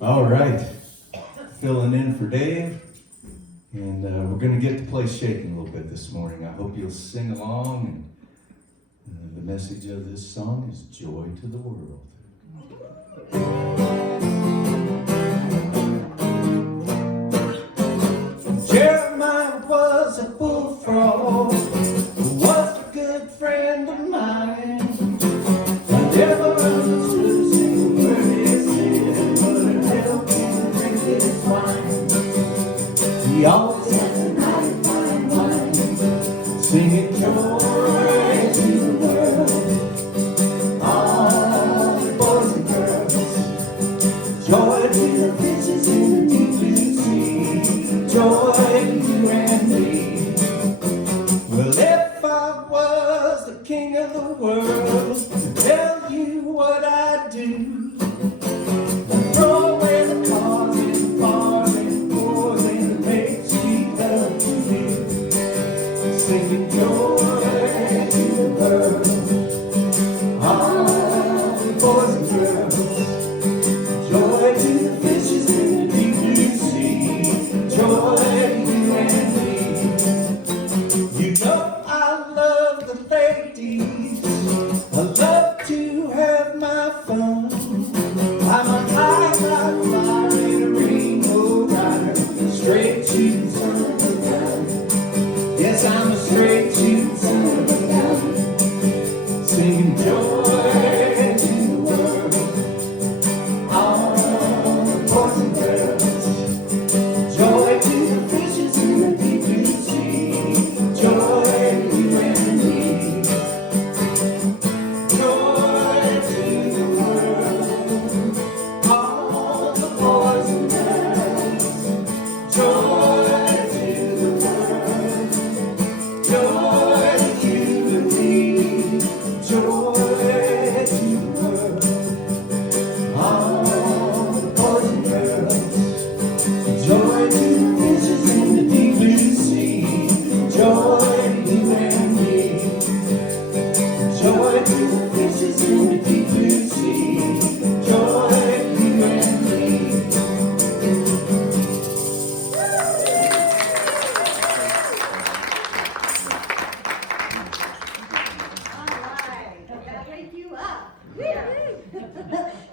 All right, filling in for Dave, and we're going to get the place shaking a little bit this morning. I hope you'll sing along, and the message of this song is Joy to the World. Jeremiah was a bullfrog, who was a good friend of mine. I never understood a single word he said, but it helped me drink his wine. He always has a mighty fine wine, singing joy to the world. All the boys and girls, joy to the fishes in the deep blue sea, joy to you and me. Well, if I was the king of the world, to tell you what I do, throw away the cars and farm and wars and make sweet love to you, singing joy to the world. All the boys and girls, joy to the fishes in the deep blue sea, joy to you and me. You know I love the ladies, I love to have my fun. I'm a high rock flyer and a rainbow rider, straight shooting son of a gun. Yes, I'm a straight shooting son of a gun, singing joy to the world. All the boys and girls, joy to the fishes in the deep blue sea, joy to you and me. Joy to the world, all the boys and girls, joy to the world, joy to you and me, joy to the world, all the boys and girls, joy to the fishes in the deep blue sea, joy to you and me, joy to the fishes in the deep blue sea, joy to you and me. All right, that'll wake you up.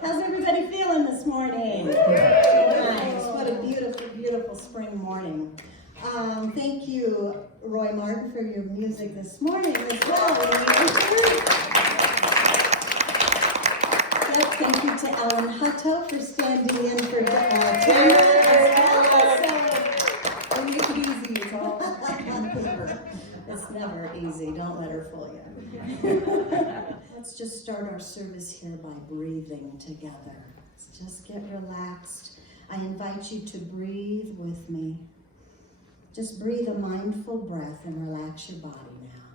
How's everybody feeling this morning? Nice. What a beautiful, beautiful spring morning. Thank you, Roy Martin, for your music this morning as well. Yep, thank you to Ellen Hutto for standing in for Brenda as well. So, make it easy, it's all on paper. It's never easy, don't let her fool you. Let's just start our service here by breathing together. Let's just get relaxed. I invite you to breathe with me. Just breathe a mindful breath and relax your body now.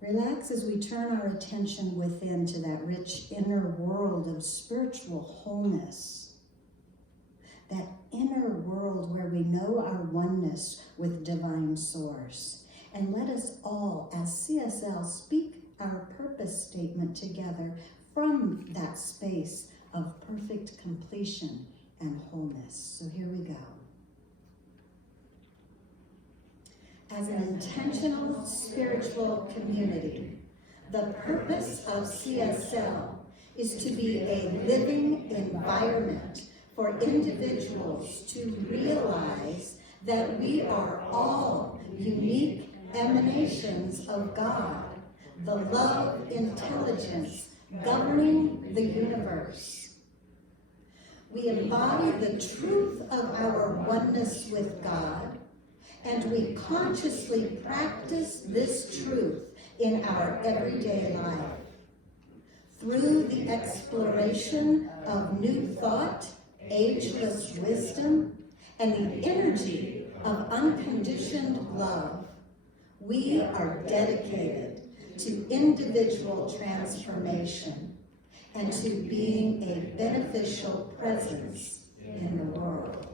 Relax as we turn our attention within to that rich inner world of spiritual wholeness. That inner world where we know our oneness with divine source. And let us all, as CSL, speak our purpose statement together from that space of perfect completion and wholeness. So here we go. As an intentional spiritual community, the purpose of CSL is to be a living environment for individuals to realize that we are all unique emanations of God, the love intelligence governing the universe. We embody the truth of our oneness with God, and we consciously practice this truth in our everyday life. Through the exploration of new thought, ageless wisdom, and the energy of unconditioned love, we are dedicated to individual transformation and to being a beneficial presence in the world.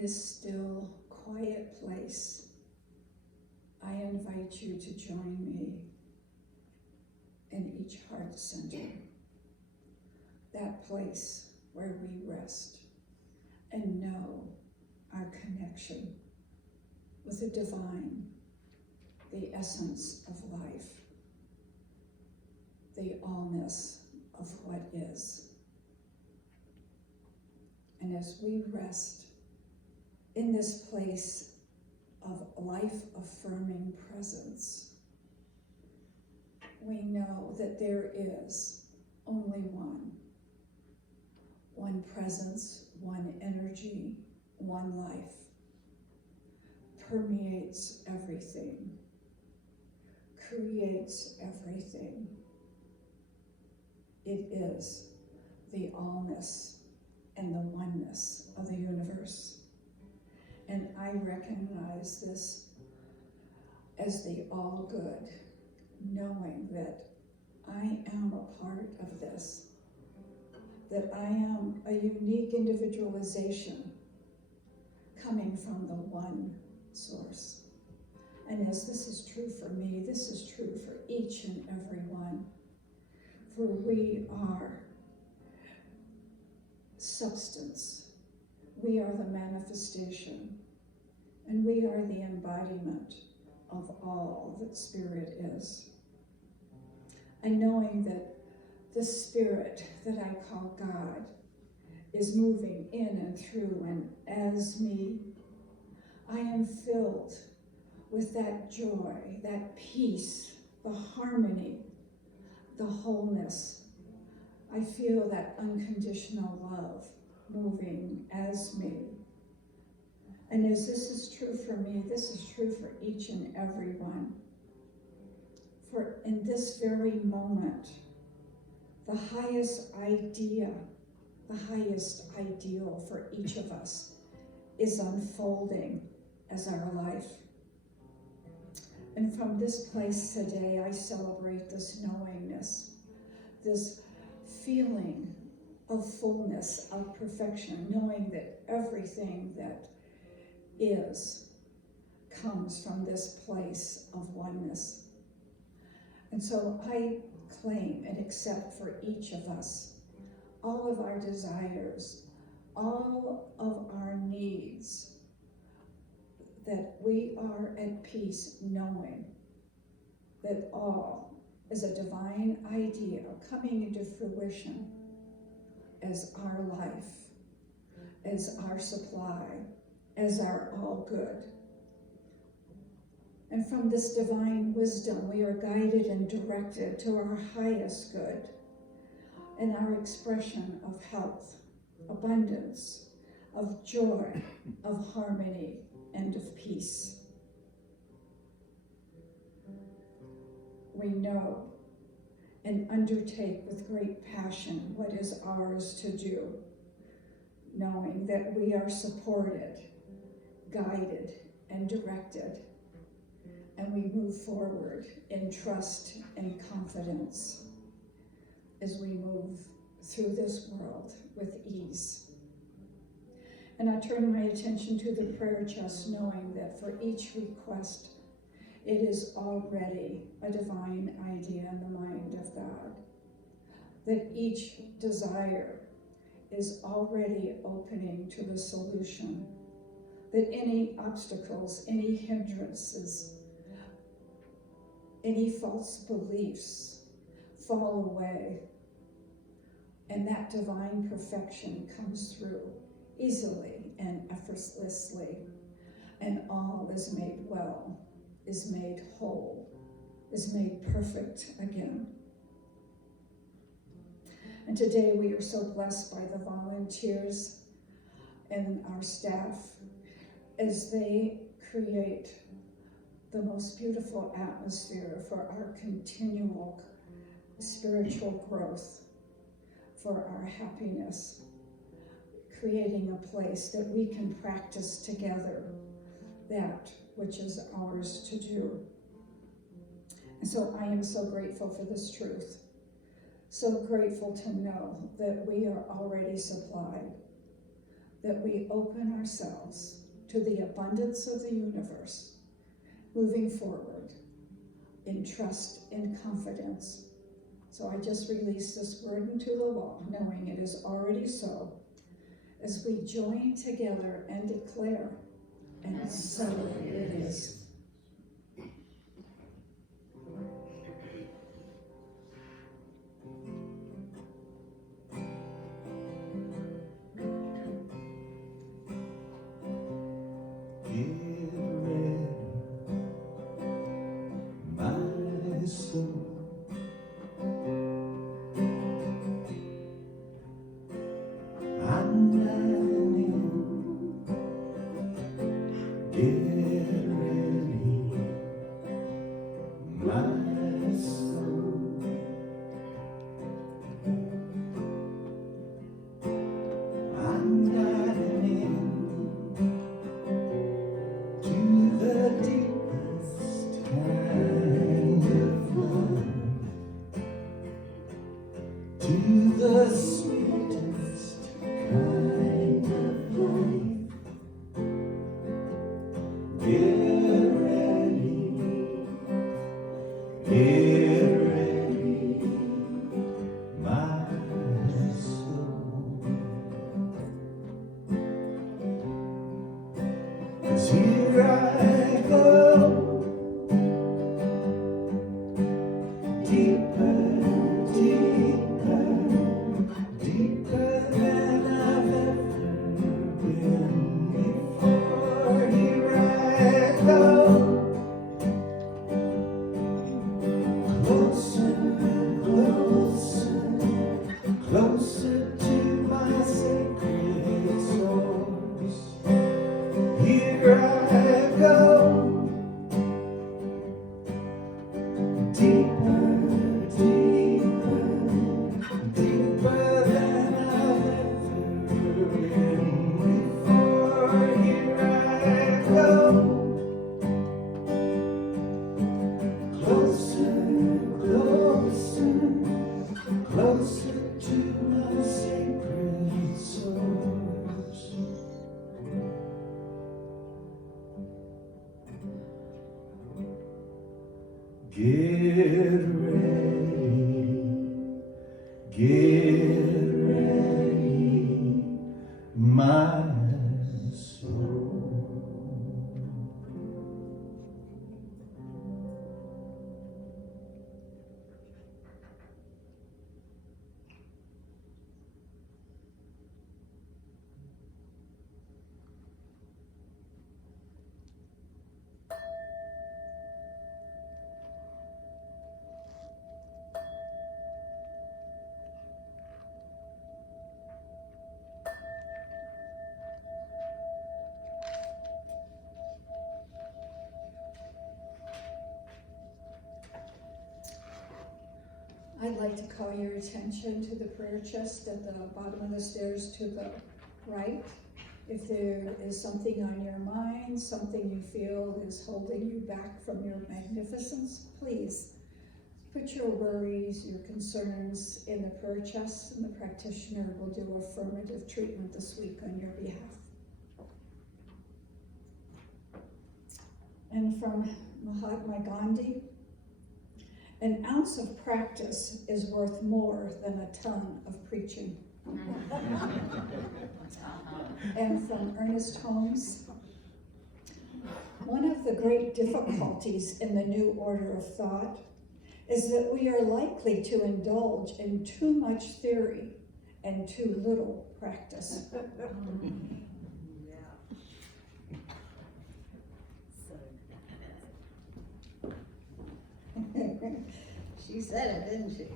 this still, quiet place, I invite you to join me in each heart center, that place where we rest and know our connection with the divine, the essence of life, the allness of what is. And as we rest in this place of life-affirming presence, we know that there is only one presence, one energy, one life, permeates everything, creates everything. It is the allness and the oneness of the universe. And I recognize this as the all good, knowing that I am a part of this, that I am a unique individualization coming from the one source. And as this is true for me, this is true for each and every one. For we are substance. We are the manifestation, and we are the embodiment of all that Spirit is. And knowing that the Spirit that I call God is moving in and through and as me, I am filled with that joy, that peace, the harmony, the wholeness. I feel that unconditional love moving as me. And as this is true for me, this is true for each and every one. For in this very moment, the highest idea, the highest ideal for each of us is unfolding as our life. And from this place today, I celebrate this knowingness, this feeling of fullness, of perfection, knowing that everything that is comes from this place of oneness. And so I claim and accept for each of us all of our desires, all of our needs, that we are at peace knowing that all is a divine idea coming into fruition as our life, as our supply, as our all good. And from this divine wisdom, we are guided and directed to our highest good and our expression of health, abundance, of joy, of harmony, and of peace. We know and undertake with great passion what is ours to do, knowing that we are supported, guided, and directed, and we move forward in trust and confidence as we move through this world with ease. And I turn my attention to the prayer chest, knowing that for each request, it is already a divine idea in the mind of God. That each desire is already opening to the solution. That any obstacles, any hindrances, any false beliefs fall away, and that divine perfection comes through easily and effortlessly, and all is made well, is made whole, is made perfect again. And today we are so blessed by the volunteers and our staff as they create the most beautiful atmosphere for our continual spiritual growth, for our happiness, creating a place that we can practice together that which is ours to do. And so I am so grateful for this truth, so grateful to know that we are already supplied, that we open ourselves to the abundance of the universe, moving forward in trust and confidence. So I just release this burden to the law, knowing it is already so, as we join together and declare, and so it is. Get ready, my soul. I'm diving in. Get ready, my soul. I'm diving in to the deepest kind of love, to the sweetest kind of life. Get ready, my soul. 'Cause here I go, deeper, deeper, deeper than I've ever been before. Here I go, closer, closer, closer to my sacred source. Here I go, deeper, deeper, deeper than I've ever been before. Here I go, closer, closer, closer to my sacred source. Get ready, my soul. I'd like to call your attention to the prayer chest at the bottom of the stairs to the right. If there is something on your mind, something you feel is holding you back from your magnificence, please put your worries, your concerns in the prayer chest, and the practitioner will do affirmative treatment this week on your behalf. And from Mahatma Gandhi, an ounce of practice is worth more than a ton of preaching. And from Ernest Holmes, one of the great difficulties in the new order of thought is that we are likely to indulge in too much theory and too little practice. She said it, didn't she?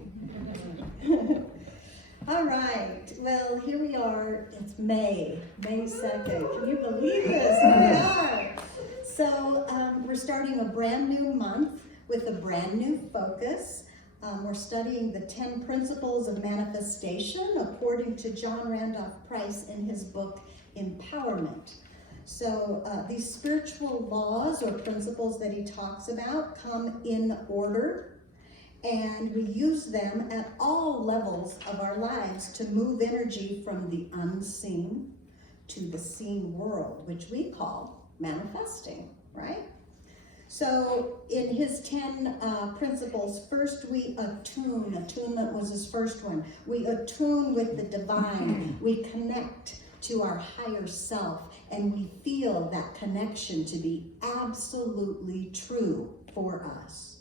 All right, well, here we are. It's May 2nd. Can you believe this? Here we are. So we're starting a brand new month with a brand new focus. We're studying the 10 principles of manifestation according to John Randolph Price in his book, Empowerment. So these spiritual laws or principles that he talks about come in order, and we use them at all levels of our lives to move energy from the unseen to the seen world, which we call manifesting, right? So in his 10 principles, first we attune. Attunement was his first one. We attune with the divine. We connect to our higher self, and we feel that connection to be absolutely true for us,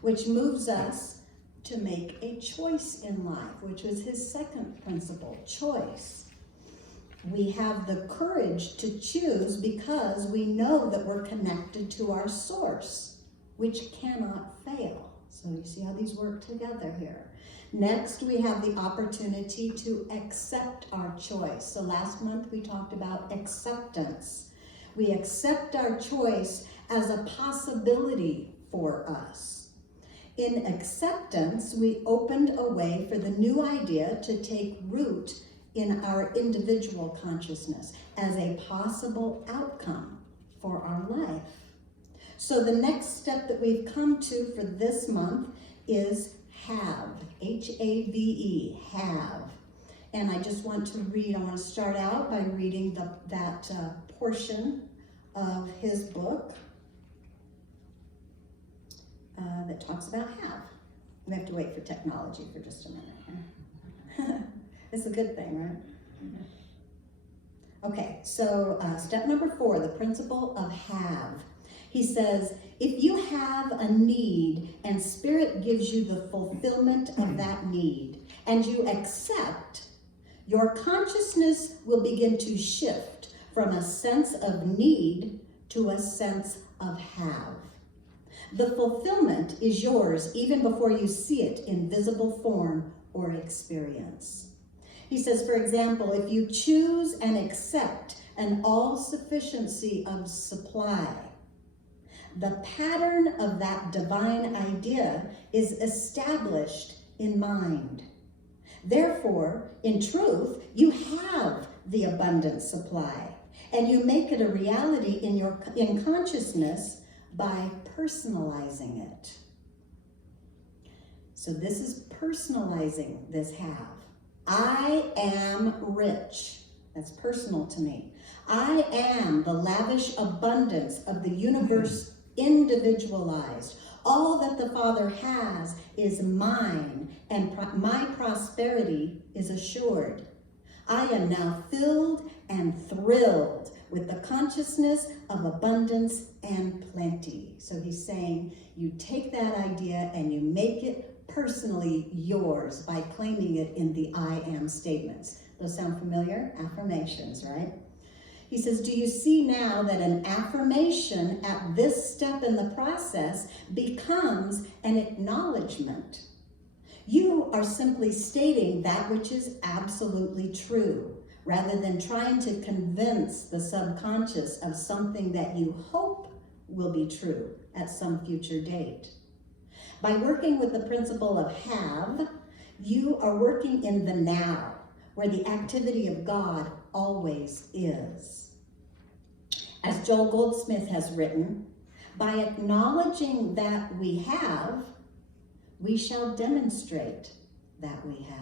which moves us to make a choice in life, which was his second principle, choice. We have the courage to choose because we know that we're connected to our source, which cannot fail. So you see how these work together here. Next, we have the opportunity to accept our choice. So last month we talked about acceptance. We accept our choice as a possibility for us. In acceptance, we opened a way for the new idea to take root in our individual consciousness as a possible outcome for our life. So the next step that we've come to for this month is have, H-A-V-E, have. And I just want to start out by reading that portion of his book that talks about have. We have to wait for technology for just a minute. It's a good thing, right? Okay, so step number 4, the principle of have. He says, if you have a need and Spirit gives you the fulfillment of that need, and you accept, your consciousness will begin to shift from a sense of need to a sense of have. The fulfillment is yours even before you see it in visible form or experience. He says, for example, if you choose and accept an all-sufficiency of supply, the pattern of that divine idea is established in mind. Therefore, in truth, you have the abundant supply, and you make it a reality in consciousness by personalizing it. So this is personalizing this have. I am rich. That's personal to me. I am the lavish abundance of the universe individualized. All that the Father has is mine, and my prosperity is assured. I am now filled and thrilled with the consciousness of abundance and plenty. So he's saying you take that idea and you make it personally yours by claiming it in the I am statements. Those sound familiar? Affirmations, right? He says, do you see now that an affirmation at this step in the process becomes an acknowledgement? You are simply stating that which is absolutely true, rather than trying to convince the subconscious of something that you hope will be true at some future date. By working with the principle of have, you are working in the now, where the activity of God always is. As Joel Goldsmith has written, by acknowledging that we have, we shall demonstrate that we have.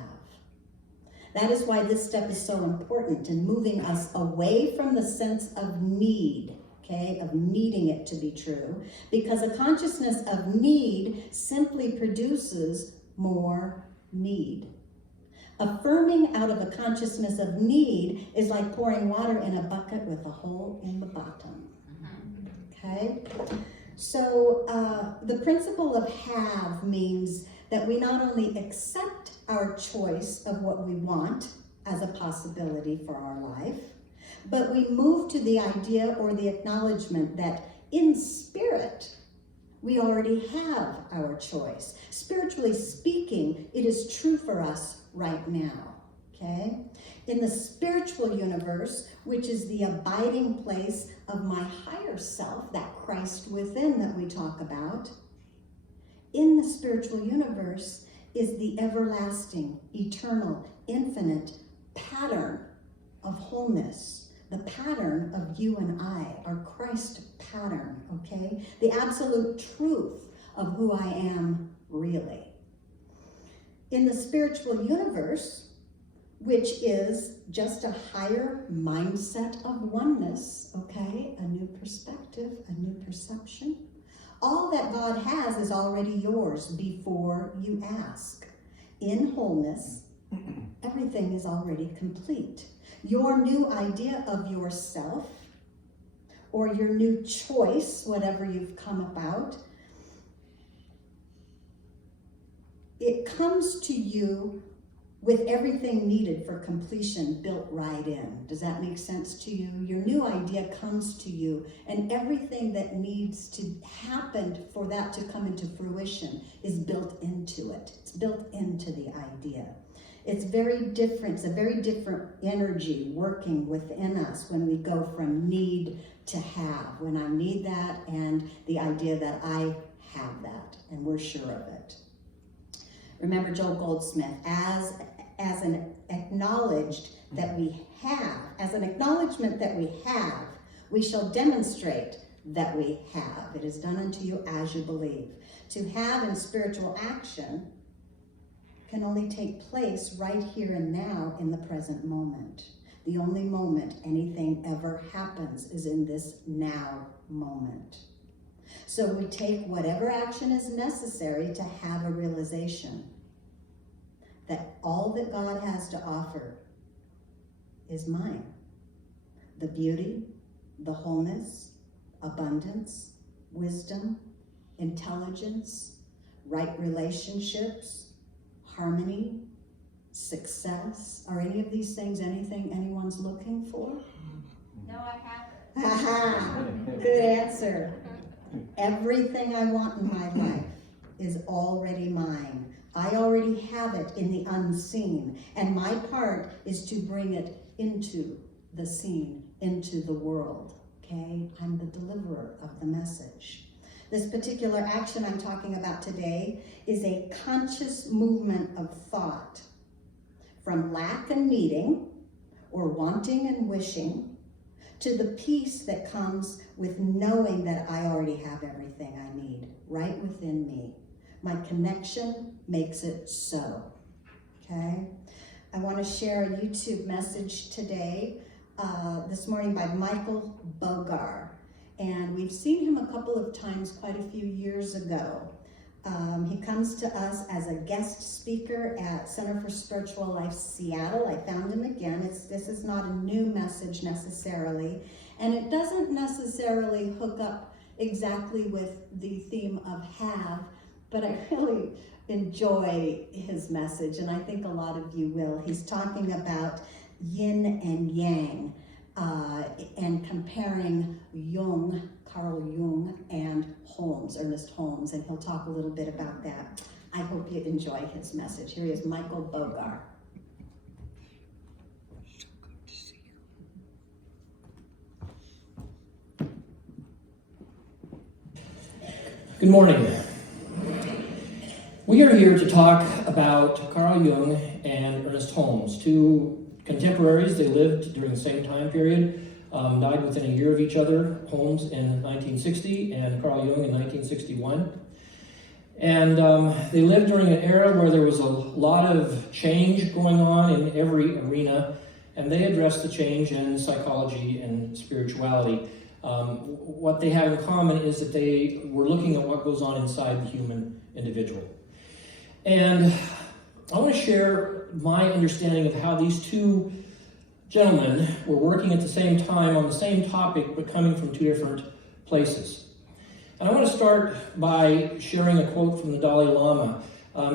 That is why this step is so important in moving us away from the sense of need, okay, of needing it to be true, because a consciousness of need simply produces more need. Affirming out of a consciousness of need is like pouring water in a bucket with a hole in the bottom, okay? So the principle of have means that we not only accept our choice of what we want as a possibility for our life, but we move to the idea or the acknowledgement that in spirit, we already have our choice. Spiritually speaking, it is true for us right now, okay? In the spiritual universe, which is the abiding place of my higher self, that Christ within that we talk about, in the spiritual universe is the everlasting, eternal, infinite pattern of wholeness, the pattern of you and I, our Christ pattern, okay? The absolute truth of who I am really. In the spiritual universe, which is just a higher mindset of oneness, okay? A new perspective, a new perception. All that God has is already yours before you ask. In wholeness, everything is already complete. Your new idea of yourself, or your new choice, whatever you've come about, it comes to you with everything needed for completion built right in. Does that make sense to you? Your new idea comes to you, and everything that needs to happen for that to come into fruition is built into it. It's built into the idea. It's very different. It's a very different energy working within us when we go from need to have. When I need that, and the idea that I have that, and we're sure of it. Remember Joel Goldsmith, as an acknowledged that we have, as an acknowledgement that we have, we shall demonstrate that we have. It is done unto you as you believe. To have in spiritual action can only take place right here and now in the present moment. The only moment anything ever happens is in this now moment. So we take whatever action is necessary to have a realization that all that God has to offer is mine. The beauty, the wholeness, abundance, wisdom, intelligence, right relationships, harmony, success. Are any of these things anything anyone's looking for? No, I haven't. Aha, good answer. Everything I want in my life is already mine. I already have it in the unseen, and my part is to bring it into the seen, into the world, okay? I'm the deliverer of the message. This particular action I'm talking about today is a conscious movement of thought from lack and needing, or wanting and wishing, to the peace that comes with knowing that I already have everything I need right within me. My connection makes it so, okay? I want to share a YouTube message today, this morning by Michael Bogar. And we've seen him a couple of times quite a few years ago. He comes to us as a guest speaker at Center for Spiritual Life Seattle. I found him again. This is not a new message necessarily, and it doesn't necessarily hook up exactly with the theme of have, but I really enjoy his message, and I think a lot of you will. He's talking about yin and yang, and comparing Jung, Carl Jung, and Holmes, Ernest Holmes, and he'll talk a little bit about that. I hope you enjoy his message. Here he is, Michael Bogar. Good morning. We are here to talk about Carl Jung and Ernest Holmes, two contemporaries. They lived during the same time period, died within a year of each other. Holmes in 1960 and Carl Jung in 1961. And they lived during an era where there was a lot of change going on in every arena, and they addressed the change in psychology and spirituality. What they have in common is that they were looking at what goes on inside the human individual. And I want to share my understanding of how these two gentlemen were working at the same time on the same topic, but coming from two different places. And I want to start by sharing a quote from the Dalai Lama.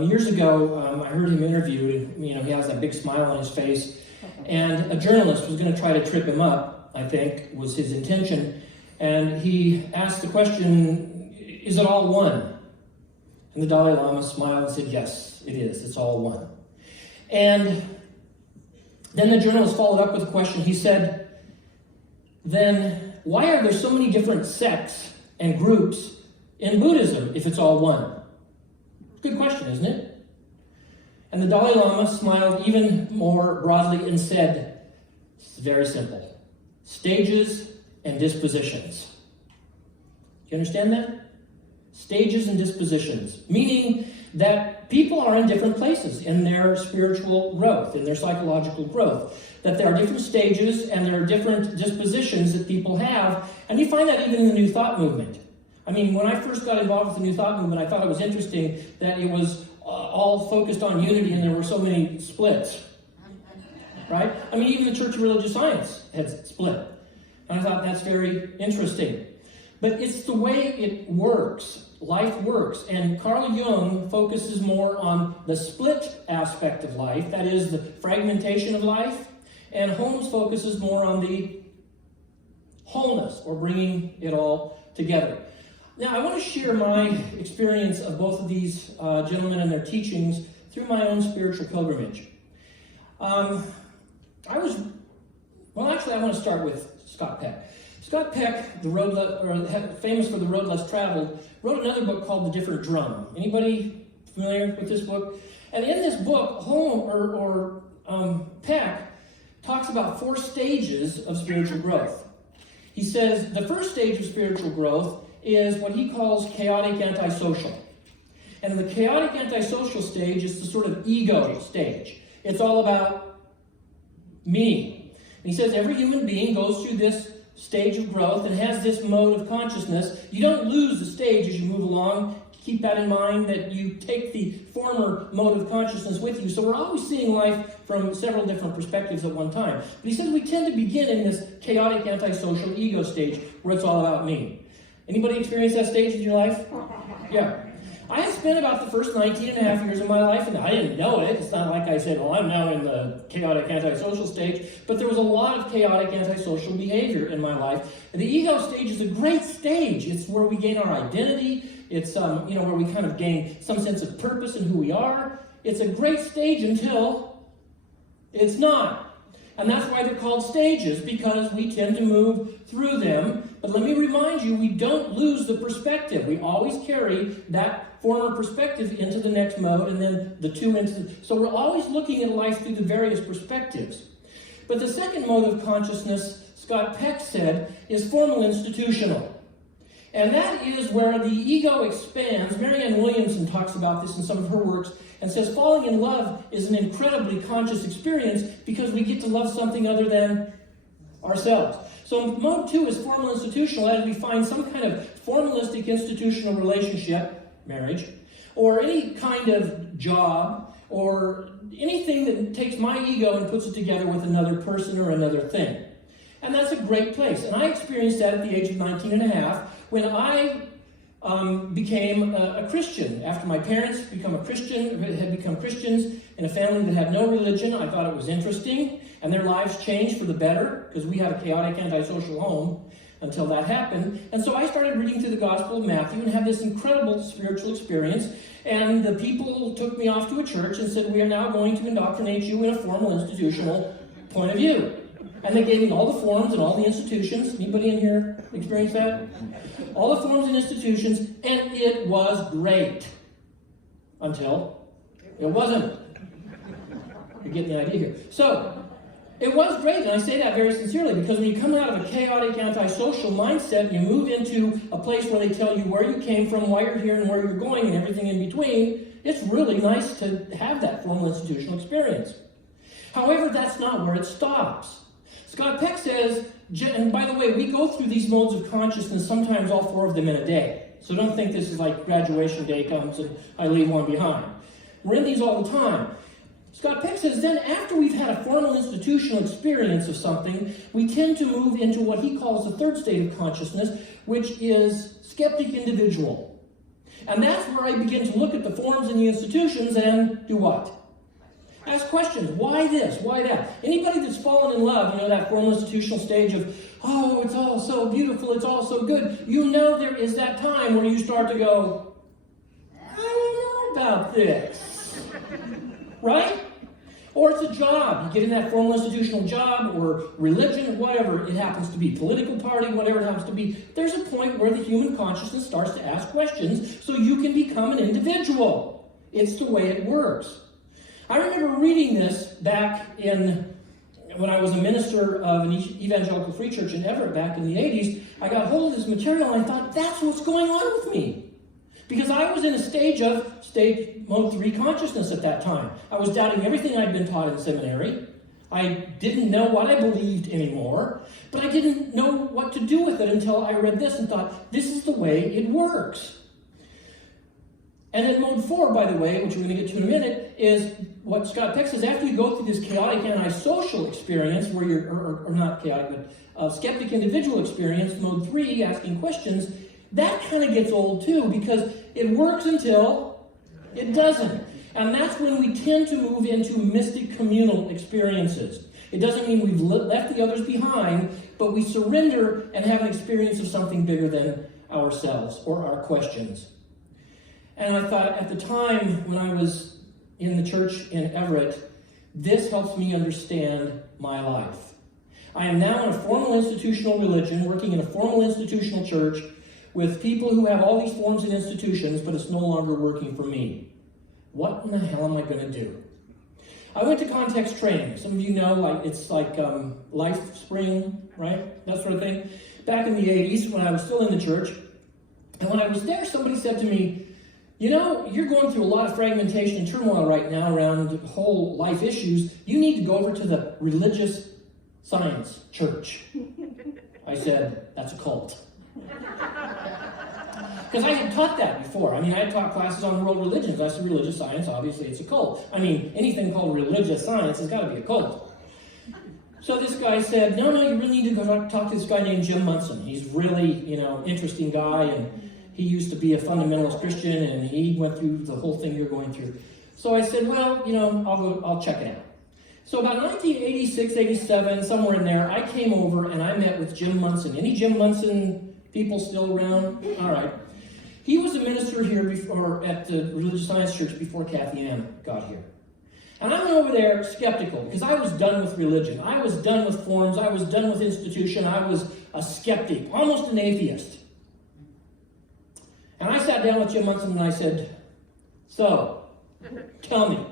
Years ago, I heard him interviewed. He has that big smile on his face, and a journalist was going to try to trip him up, I think was his intention, and he asked the question, is it all one? And the Dalai Lama smiled and said, yes, it is. It's all one. And then the journalist followed up with a question. He said, then why are there so many different sects and groups in Buddhism if it's all one? Good question, isn't it? And the Dalai Lama smiled even more broadly and said, it's very simple. Stages and dispositions. Do you understand that? Stages and dispositions. Meaning that that people are in different places in their spiritual growth, in their psychological growth, that there are different stages and there are different dispositions that people have, and you find that even in the New Thought movement. I mean, when I first got involved with the New Thought movement, I thought it was interesting that it was all focused on unity and there were so many splits, right? I mean, even the Church of Religious Science had split, and I thought that's very interesting. But it's the way it works. Life works. And Carl Jung focuses more on the split aspect of life, that is the fragmentation of life, and Holmes focuses more on the wholeness, or bringing it all together. Now, I want to share my experience of both of these gentlemen and their teachings through my own spiritual pilgrimage. I want to start with Scott Peck. Scott Peck, famous for The Road Less Traveled, wrote another book called The Different Drum. Anybody familiar with this book? And in this book, Peck talks about 4 stages of spiritual growth. He says the first stage of spiritual growth is what he calls chaotic antisocial. And the chaotic antisocial stage is the sort of ego stage. It's all about me. And he says every human being goes through this stage of growth and has this mode of consciousness. You don't lose the stage as you move along. Keep that in mind, that you take the former mode of consciousness with you. So we're always seeing life from several different perspectives at one time. But he says we tend to begin in this chaotic antisocial ego stage where it's all about me. Anybody experience that stage in your life? Yeah. I had spent about the first 19 and a half years of my life, and I didn't know it. It's not like I said, well, I'm now in the chaotic antisocial stage, but there was a lot of chaotic antisocial behavior in my life. And the ego stage is a great stage. It's where we gain our identity. It's where we kind of gain some sense of purpose in who we are. It's a great stage until it's not. And that's why they're called stages, because we tend to move through them. But let me remind you, we don't lose the perspective. We always carry that former perspective into the next mode, and then the two into the... So we're always looking at life through the various perspectives. But the second mode of consciousness, Scott Peck said, is formal institutional. And that is where the ego expands. Marianne Williamson talks about this in some of her works and says falling in love is an incredibly conscious experience because we get to love something other than ourselves. So mode 2 is formal institutional, as we find some kind of formalistic institutional relationship, marriage, or any kind of job, or anything that takes my ego and puts it together with another person or another thing. And that's a great place. And I experienced that at the age of 19 and a half when I became a Christian. After my parents had become Christians in a family that had no religion, I thought it was interesting. And their lives changed for the better, because we had a chaotic antisocial home until that happened. And so I started reading through the Gospel of Matthew and had this incredible spiritual experience. And the people took me off to a church and said, we are now going to indoctrinate you in a formal institutional point of view. And they gave me all the forms and all the institutions. Anybody in here experience that? All the forms and institutions, and it was great. Until it wasn't. You're getting the idea here. So, it was great, and I say that very sincerely, because when you come out of a chaotic antisocial mindset and you move into a place where they tell you where you came from, why you're here, and where you're going, and everything in between, it's really nice to have that formal institutional experience. However, that's not where it stops. Scott Peck says, and by the way, we go through these modes of consciousness, sometimes all 4 of them in a day. So don't think this is like graduation day comes and I leave one behind. We're in these all the time. Scott Peck says, then after we've had a formal institutional experience of something, we tend to move into what he calls the third state of consciousness, which is skeptic individual. And that's where I begin to look at the forms and the institutions and do what? Ask questions. Why this? Why that? Anybody that's fallen in love, that formal institutional stage of, oh, it's all so beautiful, it's all so good. There is that time where you start to go, I don't know about this. Right? Or it's a job. You get in that formal institutional job or religion, whatever it happens to be, political party, whatever it happens to be. There's a point where the human consciousness starts to ask questions so you can become an individual. It's the way it works. I remember reading this back when I was a minister of an evangelical free church in Everett back in the 80s. I got hold of this material and I thought, that's what's going on with me. Because I was in a stage mode 3 consciousness at that time. I was doubting everything I'd been taught in seminary. I didn't know what I believed anymore, but I didn't know what to do with it until I read this and thought, this is the way it works. And then mode 4, by the way, which we're going to get to in a minute, is what Scott Peck says, after you go through this chaotic antisocial experience, where you're, or not chaotic, but skeptic individual experience, mode 3, asking questions, that kind of gets old too, because it works until it doesn't. And that's when we tend to move into mystic communal experiences. It doesn't mean we've left the others behind, but we surrender and have an experience of something bigger than ourselves or our questions. And I thought at the time when I was in the church in Everett, this helps me understand my life. I am now in a formal institutional religion, working in a formal institutional church with people who have all these forms and institutions, but it's no longer working for me. What in the hell am I going to do? I went to context training. Some of you know, it's like Life Spring, right? That sort of thing. Back in the 80s, when I was still in the church, and when I was there, somebody said to me, you know, you're going through a lot of fragmentation and turmoil right now around whole life issues. You need to go over to the religious science church. I said, that's a cult. Because I had taught that before. I mean, I had taught classes on world religions. I said, religious science, obviously it's a cult. I mean, anything called religious science has got to be a cult. So this guy said, no, you really need to go talk to this guy named Jim Munson. He's really, interesting guy, and he used to be a fundamentalist Christian, and he went through the whole thing you're going through. So I said, well, I'll check it out. So about 1986, 87, somewhere in there, I came over and I met with Jim Munson. Any Jim Munson people still around? All right. He was a minister here at the Religious Science Church before Kathy Ann got here. And I went over there skeptical because I was done with religion. I was done with forms. I was done with institution. I was a skeptic, almost an atheist. And I sat down with Jim Munson and I said, so, tell me,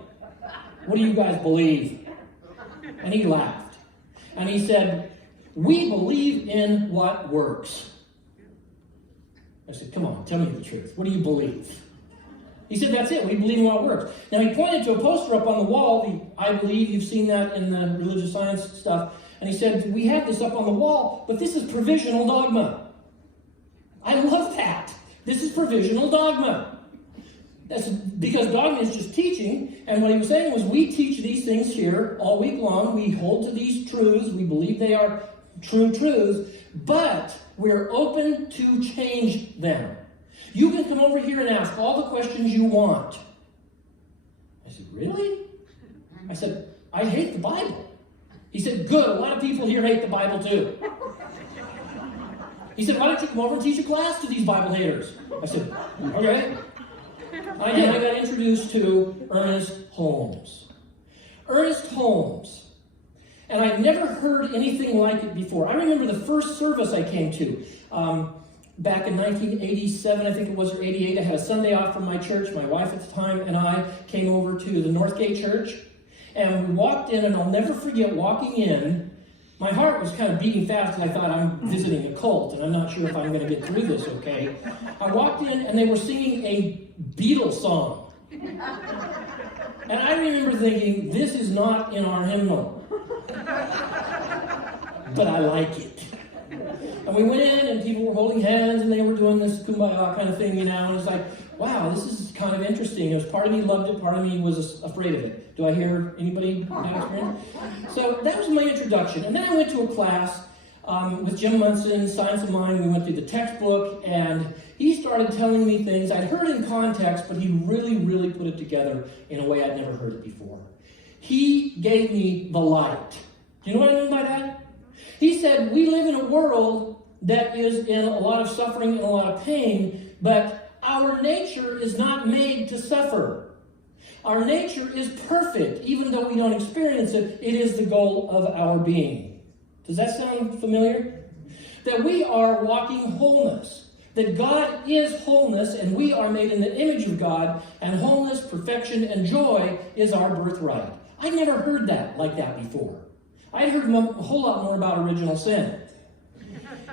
what do you guys believe? And he laughed. And he said, we believe in what works. I said, come on, tell me the truth. What do you believe? He said, that's it. We believe in what works. Now, he pointed to a poster up on the wall. I believe you've seen that in the religious science stuff. And he said, we have this up on the wall, but this is provisional dogma. I love that. This is provisional dogma. That's because dogma is just teaching. And what he was saying was, we teach these things here all week long. We hold to these truths. We believe they are true truths. But we're open to change them. You can come over here and ask all the questions you want. I said, really? I said, I hate the Bible. He said, good, a lot of people here hate the Bible too. He said, why don't you come over and teach a class to these Bible haters? I said, okay. I did. I got introduced to Ernest Holmes. Ernest Holmes. And I'd never heard anything like it before. I remember the first service I came to. Back in 1987, I think it was, or 88, I had a Sunday off from my church. My wife at the time and I came over to the Northgate Church. And we walked in, and I'll never forget walking in. My heart was kind of beating fast because I thought, I'm visiting a cult, and I'm not sure if I'm going to get through this okay. I walked in, and they were singing a Beatles song. And I remember thinking, this is not in our hymnal. But I like it. And we went in, and people were holding hands, and they were doing this kumbaya kind of thing, and it's like, wow, this is kind of interesting. It was part of me loved it, part of me was afraid of it. Do I hear anybody have experience? So that was my introduction. And then I went to a class with Jim Munson, Science of Mind. We went through the textbook, and he started telling me things I'd heard in context, but he really, really put it together in a way I'd never heard it before. He gave me the light. Do you know what I mean by that? He said, we live in a world that is in a lot of suffering and a lot of pain, but our nature is not made to suffer. Our nature is perfect. Even though we don't experience it, it is the goal of our being. Does that sound familiar? That we are walking wholeness. That God is wholeness, and we are made in the image of God, and wholeness, perfection, and joy is our birthright. I'd never heard that like that before. I'd heard a whole lot more about original sin.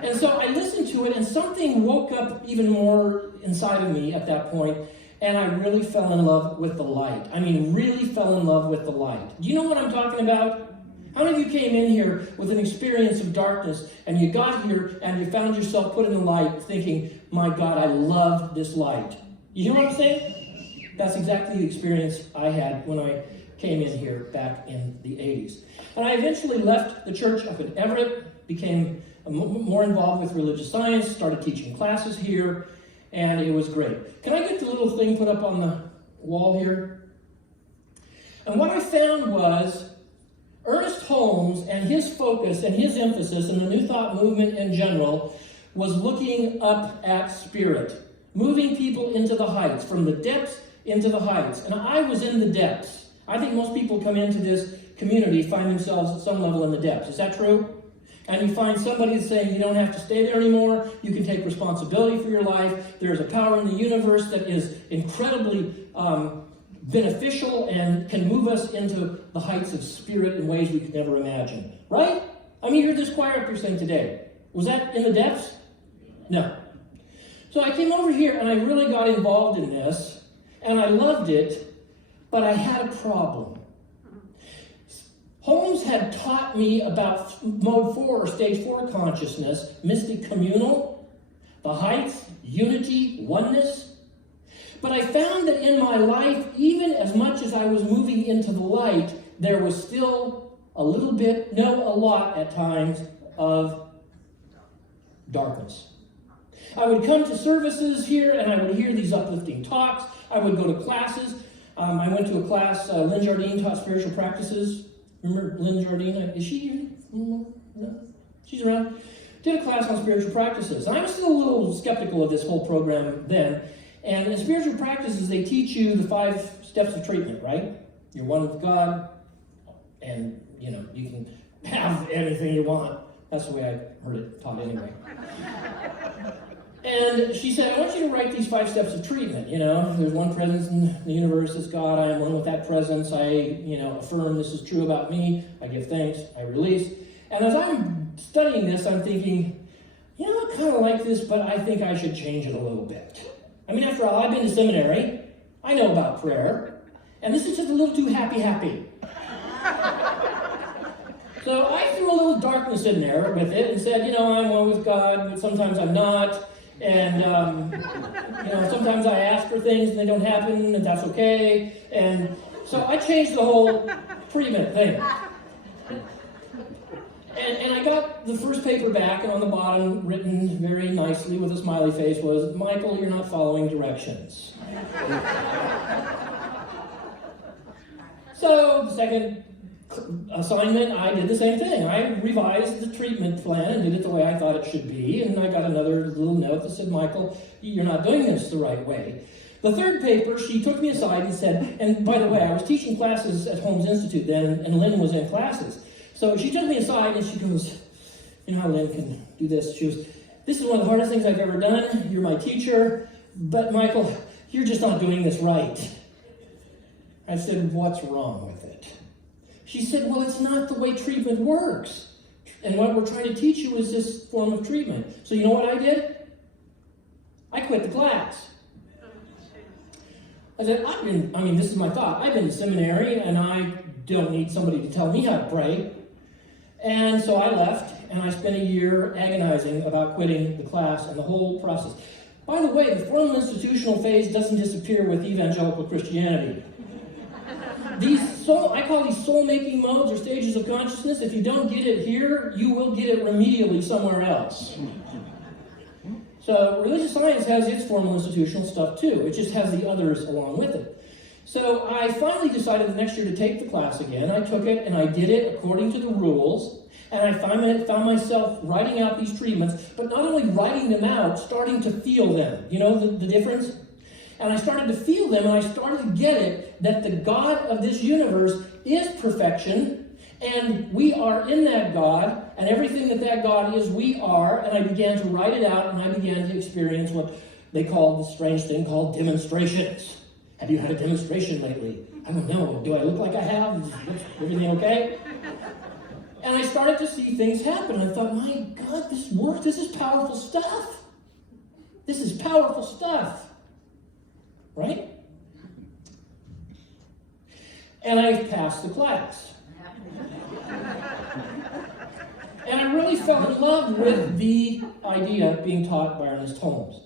And so I listened to it, and something woke up even more inside of me at that point, and I really fell in love with the light. I mean, really fell in love with the light. Do you know what I'm talking about? How many of you came in here with an experience of darkness, and you got here, and you found yourself put in the light, thinking, my God, I love this light? You hear what I'm saying? That's exactly the experience I had when I came in here back in the 80s. And I eventually left the church up in Everett, became more involved with religious science, started teaching classes here, and it was great. Can I get the little thing put up on the wall here? And what I found was Ernest Holmes and his focus and his emphasis in the New Thought movement in general was looking up at spirit, moving people into the heights, from the depths into the heights. And I was in the depths. I think most people come into this community find themselves at some level in the depths. Is that true? And you find somebody saying you don't have to stay there anymore, you can take responsibility for your life, there's a power in the universe that is incredibly beneficial and can move us into the heights of spirit in ways we could never imagine. Right? I mean, you heard this choir up here saying today. Was that in the depths? No. So I came over here and I really got involved in this, and I loved it, but I had a problem. Holmes had taught me about mode 4 or stage 4 consciousness, mystic communal, the heights, unity, oneness. But I found that in my life, even as much as I was moving into the light, there was still a little bit, no, a lot at times, of darkness. I would come to services here and I would hear these uplifting talks. I would go to classes. I went to a class, Lynn Jardine taught spiritual practices. Remember Lynn Jardine? Is she here? No? She's around. Did a class on spiritual practices. And I was still a little skeptical of this whole program then. And in spiritual practices, they teach you the 5 steps of treatment, right? You're one with God, and you can have anything you want. That's the way I heard it taught anyway. And she said, I want you to write these 5 steps of treatment. There's one presence in the universe, it's God. I am one with that presence. I, affirm this is true about me. I give thanks. I release. And as I'm studying this, I'm thinking, I kind of like this, but I think I should change it a little bit. I mean, after all, I've been to seminary. I know about prayer. And this is just a little too happy. So I threw a little darkness in there with it and said, I'm one with God, but sometimes I'm not. And, sometimes I ask for things and they don't happen, and that's okay. And so I changed the whole treatment thing. And I got the first paper back, and on the bottom, written very nicely with a smiley face, was, Michael, you're not following directions. So the second assignment, I did the same thing. I revised the treatment plan and did it the way I thought it should be, and I got another little note that said, Michael, you're not doing this the right way. The third paper, she took me aside and said, and by the way, I was teaching classes at Holmes Institute then, and Lynn was in classes. So she took me aside and she goes, how Lynn can do this? She goes, this is one of the hardest things I've ever done. You're my teacher, but Michael, you're just not doing this right. I said, what's wrong with it? She said, well, it's not the way treatment works. And what we're trying to teach you is this form of treatment. So you know what I did? I quit the class. I said, this is my thought. I've been to seminary and I don't need somebody to tell me how to pray. And so I left and I spent a year agonizing about quitting the class and the whole process. By the way, the formal institutional phase doesn't disappear with evangelical Christianity. I call these soul-making modes or stages of consciousness. If you don't get it here, you will get it remedially somewhere else. So religious science has its formal institutional stuff too. It just has the others along with it. So I finally decided the next year to take the class again. I took it and I did it according to the rules. And I found myself writing out these treatments, but not only writing them out, starting to feel them. You know the difference? And I started to feel them, and I started to get it that the God of this universe is perfection, and we are in that God, and everything that God is, we are. And I began to write it out, and I began to experience what they call the strange thing called demonstrations. Have you had a demonstration lately? I don't know. Do I look like I have? Is everything okay? And I started to see things happen. I thought, my God, this works. This is powerful stuff. This is powerful stuff. Right? And I passed the class. And I really fell in love with the idea being taught by Ernest Holmes.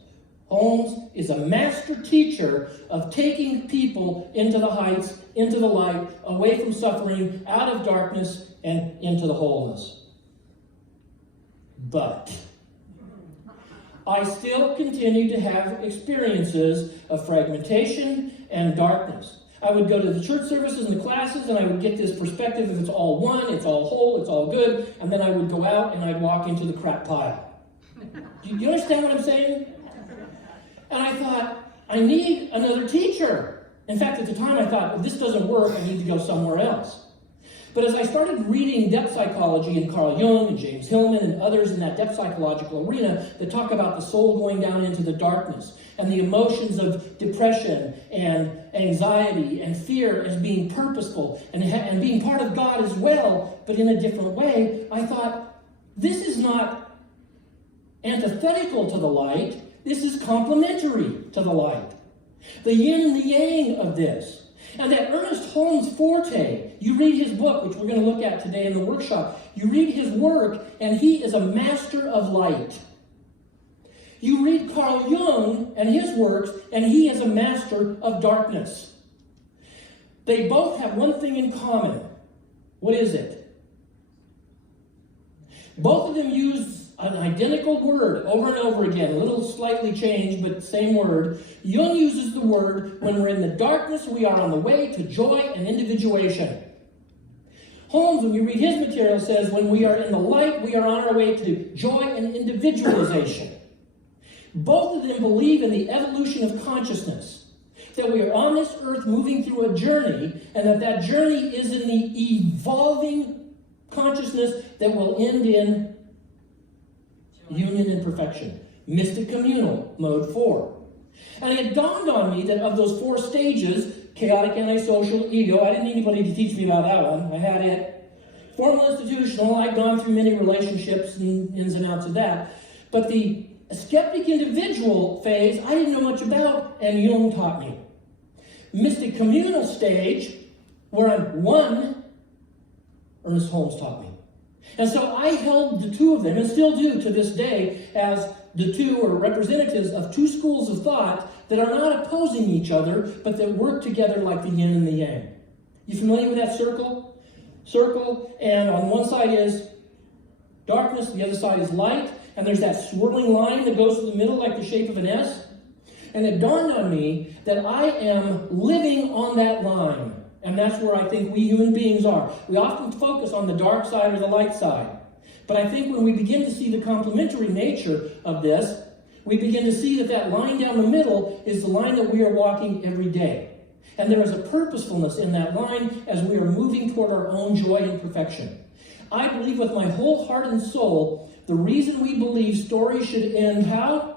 Holmes is a master teacher of taking people into the heights, into the light, away from suffering, out of darkness, and into the wholeness. But I still continue to have experiences of fragmentation and darkness. I would go to the church services and the classes, and I would get this perspective of it's all one, it's all whole, it's all good, and then I would go out and I'd walk into the crap pile. Do you understand what I'm saying? And I thought, I need another teacher. In fact, at the time I thought, if this doesn't work, I need to go somewhere else. But as I started reading depth psychology and Carl Jung and James Hillman and others in that depth psychological arena that talk about the soul going down into the darkness and the emotions of depression and anxiety and fear as being purposeful and being part of God as well, but in a different way, I thought, this is not antithetical to the light. This is complementary to the light. The yin and the yang of this. And that Ernest Holmes forte, you read his book, which we're going to look at today in the workshop, you read his work, and he is a master of light. You read Carl Jung and his works, and he is a master of darkness. They both have one thing in common. What is it? Both of them use an identical word over and over again, a little slightly changed, but same word. Jung uses the word, when we're in the darkness, we are on the way to joy and individuation. Holmes, when you read his material, says, when we are in the light, we are on our way to joy and individualization. Both of them believe in the evolution of consciousness, that we are on this earth moving through a journey, and that journey is in the evolving consciousness that will end in union and perfection. Mystic communal, mode 4. And it dawned on me that of those 4 stages, chaotic, antisocial, ego, I didn't need anybody to teach me about that one. I had it. Formal, institutional, I'd gone through many relationships and ins and outs of that. But the skeptic individual phase, I didn't know much about, and Jung taught me. Mystic communal stage, where I'm one, Ernest Holmes taught me. And so I held the two of them, and still do to this day, as the two or representatives of 2 schools of thought that are not opposing each other, but that work together like the yin and the yang. You familiar with that circle? Circle, and on one side is darkness, the other side is light, and there's that swirling line that goes to the middle like the shape of an S. And it dawned on me that I am living on that line. And that's where I think we human beings are. We often focus on the dark side or the light side. But I think when we begin to see the complementary nature of this, we begin to see that that line down the middle is the line that we are walking every day. And there is a purposefulness in that line as we are moving toward our own joy and perfection. I believe with my whole heart and soul, the reason we believe stories should end how?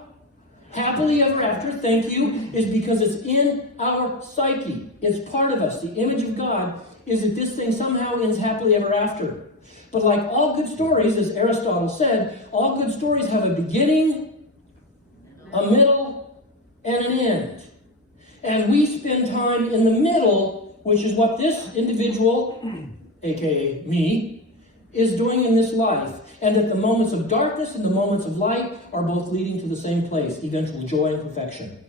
Happily ever after, thank you, is because it's in our psyche. It's part of us. The image of God is that this thing somehow ends happily ever after. But like all good stories, as Aristotle said, all good stories have a beginning, a middle, and an end. And we spend time in the middle, which is what this individual, aka me, is doing in this life. And that the moments of darkness and the moments of light are both leading to the same place, eventual joy and perfection.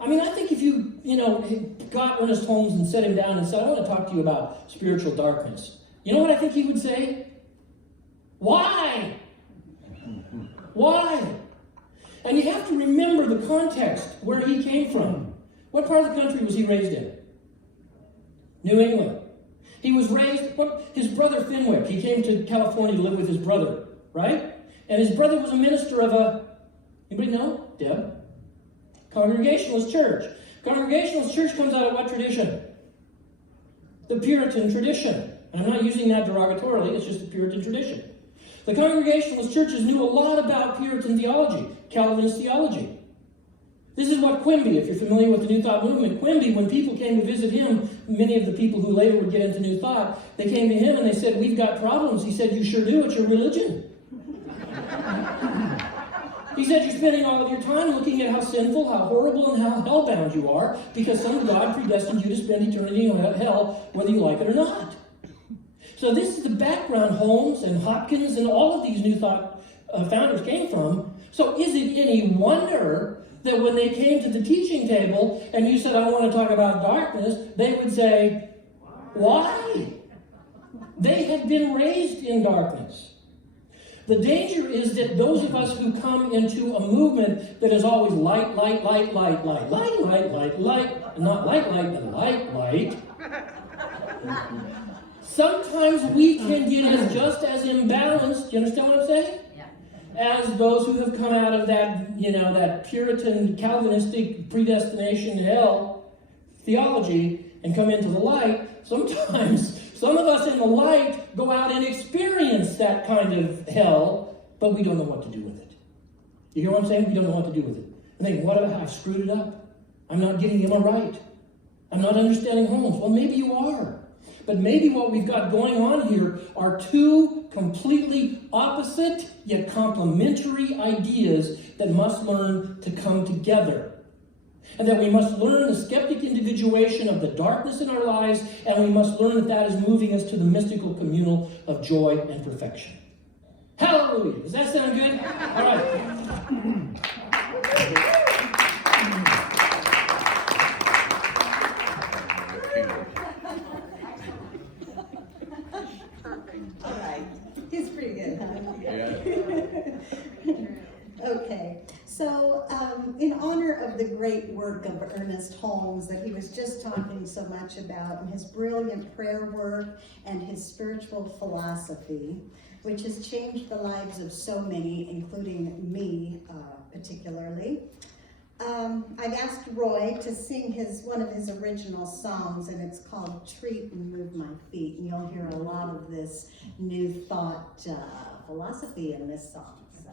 I mean, I think if you got Ernest Holmes and set him down and said, I want to talk to you about spiritual darkness, you know what I think he would say? Why? Why? And you have to remember the context where he came from. What part of the country was he raised in? New England. He was raised, his brother Fenwick, he came to California to live with his brother, right? And his brother was a minister of anybody know? Deb? Congregationalist church. Congregationalist church comes out of what tradition? The Puritan tradition. And I'm not using that derogatorily, it's just the Puritan tradition. The Congregationalist churches knew a lot about Puritan theology, Calvinist theology. This is what Quimby, if you're familiar with the New Thought movement, Quimby, when people came to visit him, many of the people who later would get into New Thought, they came to him and they said, we've got problems. He said, you sure do, it's your religion. He said, you're spending all of your time looking at how sinful, how horrible, and how hell-bound you are because some God predestined you to spend eternity in hell, whether you like it or not. So this is the background Holmes and Hopkins and all of these New Thought founders came from. So is it any wonder that when they came to the teaching table and you said, I want to talk about darkness, they would say, why? They had been raised in darkness. The danger is that those of us who come into a movement that is always light, light, light, light, light, light, light, light, light, not light, light, but light, light, sometimes we can get just as imbalanced, do you understand what I'm saying? As those who have come out of that, that Puritan, Calvinistic predestination hell theology and come into the light. Sometimes some of us in the light go out and experience that kind of hell, but we don't know what to do with it. You hear what I'm saying? We don't know what to do with it. I think, what if I screwed it up? I'm not getting him right. I'm not understanding Holmes. Well, maybe you are. But maybe what we've got going on here are two completely opposite yet complementary ideas that must learn to come together. And that we must learn the skeptic individuation of the darkness in our lives, and we must learn that that is moving us to the mystical communal of joy and perfection. Hallelujah! Does that sound good? All right. All right. He's pretty good, huh? Yeah. Okay. So, in honor of the great work of Ernest Holmes that he was just talking so much about, and his brilliant prayer work and his spiritual philosophy, which has changed the lives of so many, including me particularly, I've asked Roy to sing one of his original songs, and it's called Treat and Move My Feet. And you'll hear a lot of this New Thought philosophy in this song. So.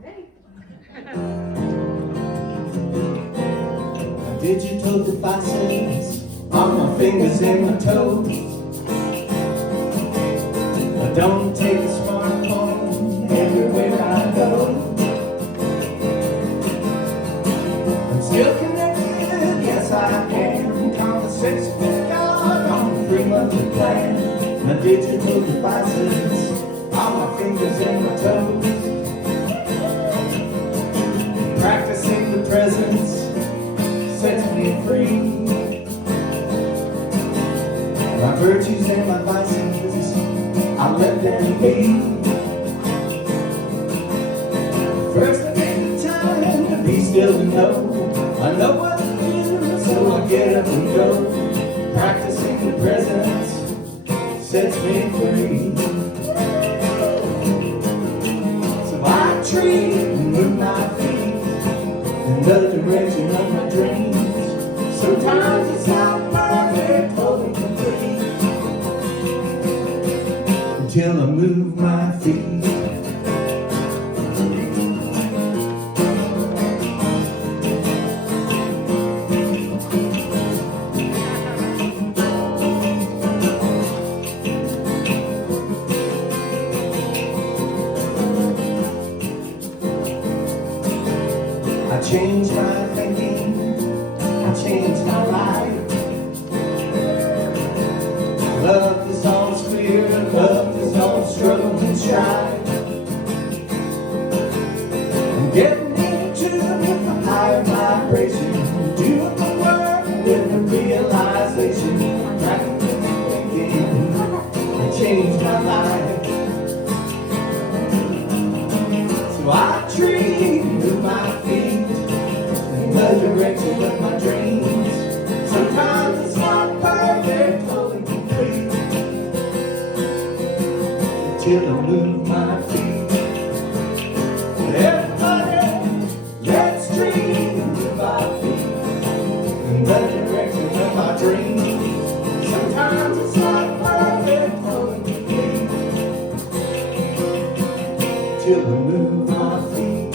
Ready? Digital devices on my fingers and my toes. I don't take a smartphone everywhere I go. I'm still connected, yes I am. Conversation with God on a 3-month plan. My digital devices on my fingers and my toes. Practicing the presence sets me free. My virtues and my vices, I let them be. First I take the time to be still and know I know what to do, so I get up and go. Practicing the presence sets me free. So I treat and move my feet in the direction of my dreams. Sometimes it's not perfect, totally complete, until I move my feet. I changed my thinking, I changed my life. Love is all fear, love is all struggle and strife. I'm getting into a higher vibration, doing the work with the realization. I'm practically thinking, I changed my life. So I treat with my feet in the direction of my dreams. Sometimes it's not perfect, totally complete, till I move my feet. Everybody, let's dream with our feet in the direction of our dreams. Sometimes it's not perfect, we move our feet.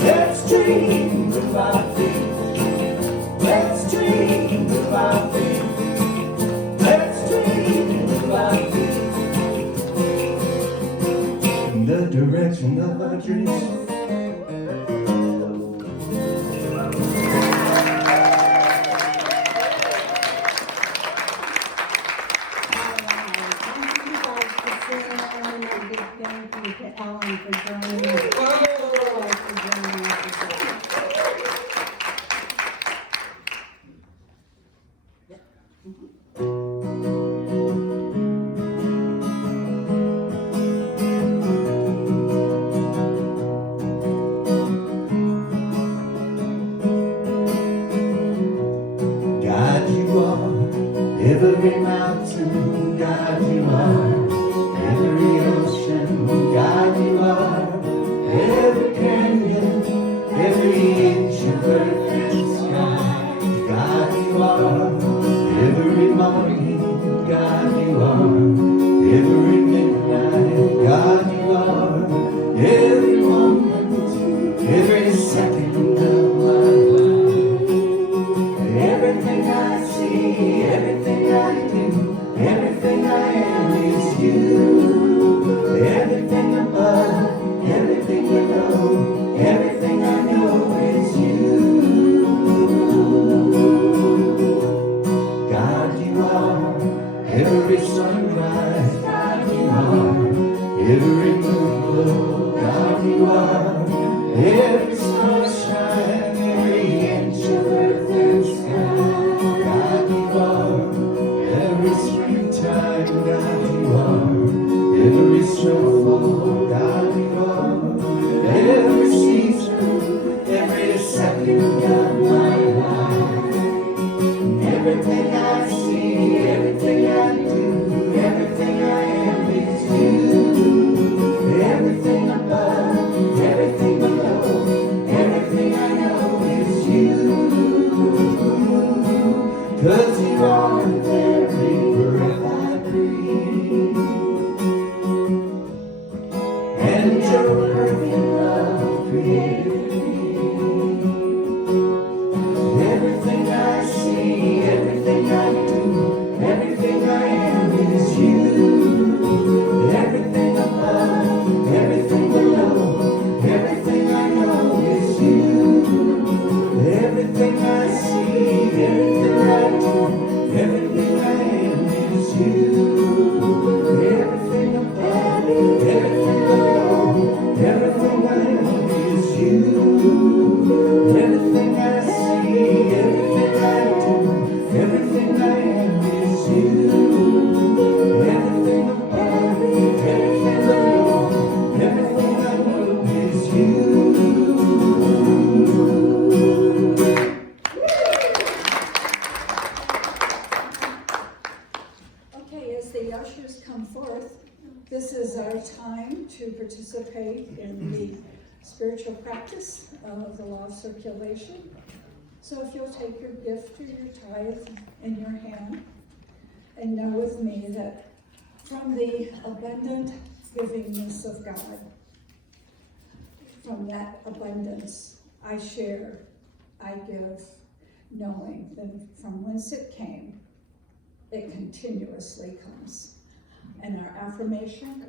Let's dream with our feet. Let's dream with our feet. Let's dream with our feet. In the direction of our dreams. Ellen for joining us. For joining us this evening. God, you are every mountain. God, you are every ocean. God, you are every canyon, every inch of earth and sky. God, you are every morning. God, you are every midnight. God, you are every moment, every second of my life. Everything I see, everything I do, everything I am is you. Everything above, everything below, everything I know is you. God, you are every sunrise. God, you are every moon glow. God, you are every sunshine, every inch of earth and sky. God, you are every springtime. God, you are every snowfall. God, you are every season, every second of my life. Everything I see, everything I do, everything I am is you. Everything above, everything below, everything I know is you. 'Cause you are every breath I breathe. And your perfect love created me. Everything I see, everything I do, everything I am is you. Everything above, everything below, everything I know is you. Everything I see, everything I do, everything I am is you. Everything above, everything below, everything I know is you. Everything I see, everything I do, everything I am is you. Everything above, everything below, everything I know is you. Okay, as the ushers come forth, this is our time to participate in the spiritual practice of the law of circulation. So if you'll take your gift or your tithe in your hand and know with me that from the abundant givingness of God, from that abundance I share, I give, knowing that from whence it came, it continuously comes. And our affirmation,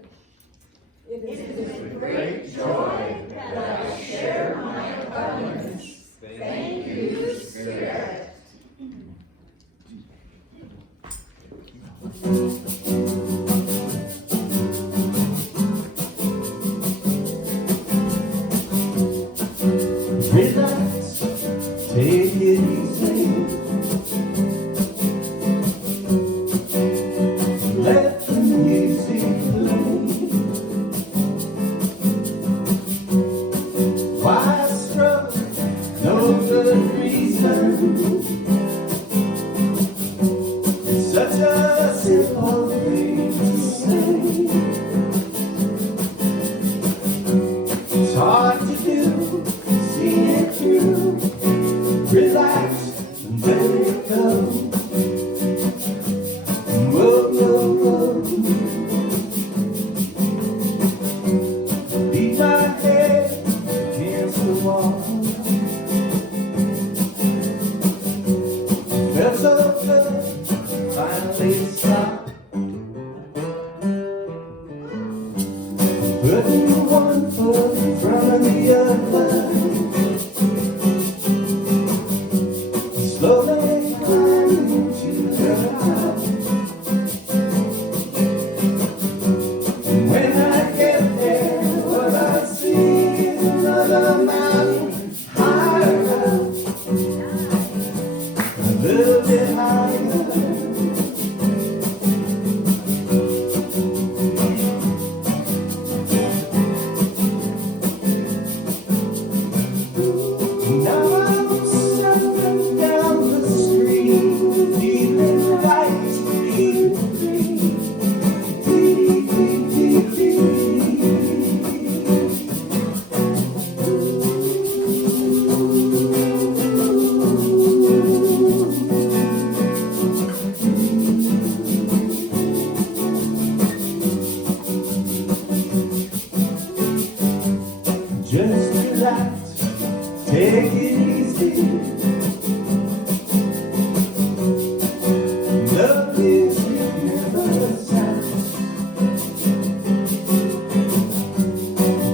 it is with Great joy that I share my abundance. Thank you, Spirit. Relax, take it easy. Let the music play. Why struggle? No good reason. It's such a simple thing to say. It's hard to do, see it through. Relax and let it go. Whoa, whoa, whoa. Now I'm surfing down the street, feeling right, feeling free. Just relax, take it easy. Love is never sad.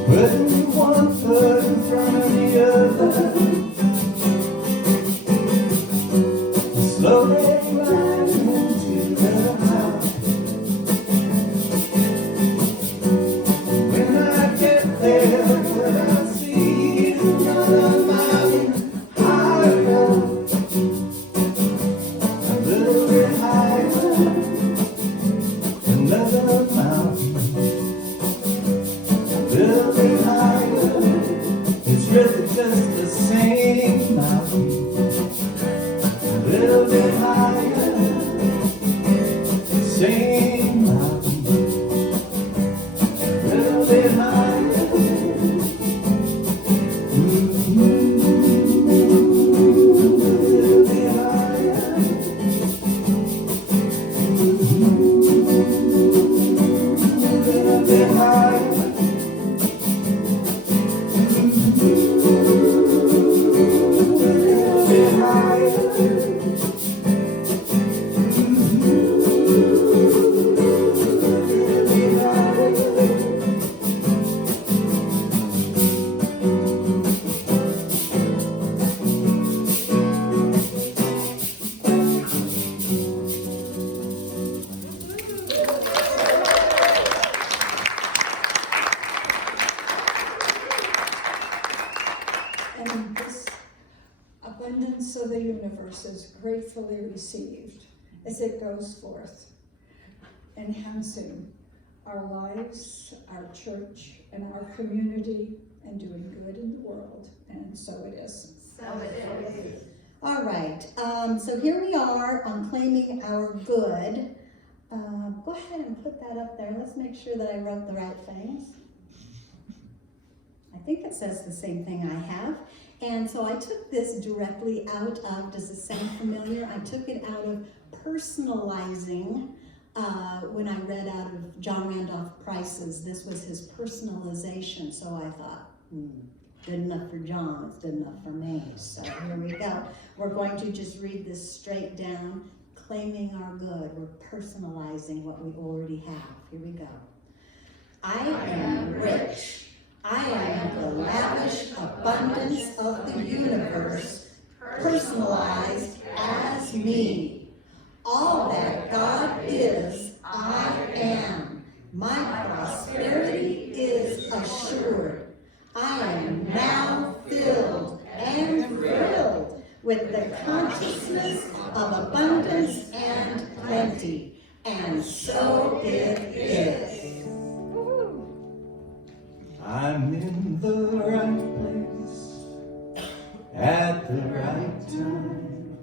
Putting one foot in front of the other, slowly climbing into the house. When I get there, what I see is another mountain higher, a little bit higher, another mountain, a little bit higher. It's really just the same mountain, a little bit higher, same mountain, a little bit higher. And this abundance of the universe is gratefully received as it goes forth, enhancing our lives, our church, and our community, and doing good in the world. And so it is. All right, so here we are on claiming our good. Go ahead and put that up there. Let's make sure that I wrote the right things. I think it says the same thing I have. And so I took this directly out of, does it sound familiar? I took it out of personalizing when I read out of John Randolph Price's. This was his personalization. So I thought, good enough for John, it's good enough for me. So here we go. We're going to just read this straight down, claiming our good. We're personalizing what we already have. Here we go. I am rich. I am the lavish abundance of the universe, personalized as me. All that God is, I am. My prosperity is assured. I am now filled and thrilled with the consciousness of abundance and plenty. And so it is. I'm in the right place at the right time.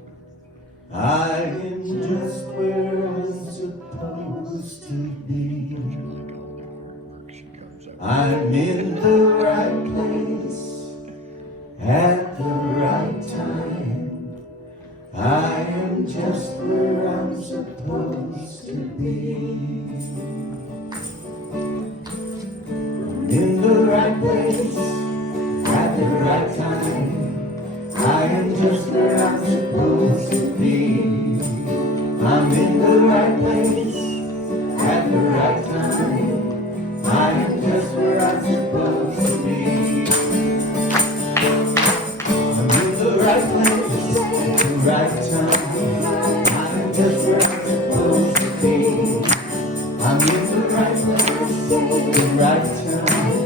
I am just where I'm supposed to be. I'm in the right place at the right time. I am just where I'm supposed to be. In the right place, at the right time. I am just where I'm supposed to be. I'm in the right place, at the right time. I am just where I'm supposed to be. I'm in the right place, at the right time. I am just where I'm supposed to be. I'm in the right place, at the right time.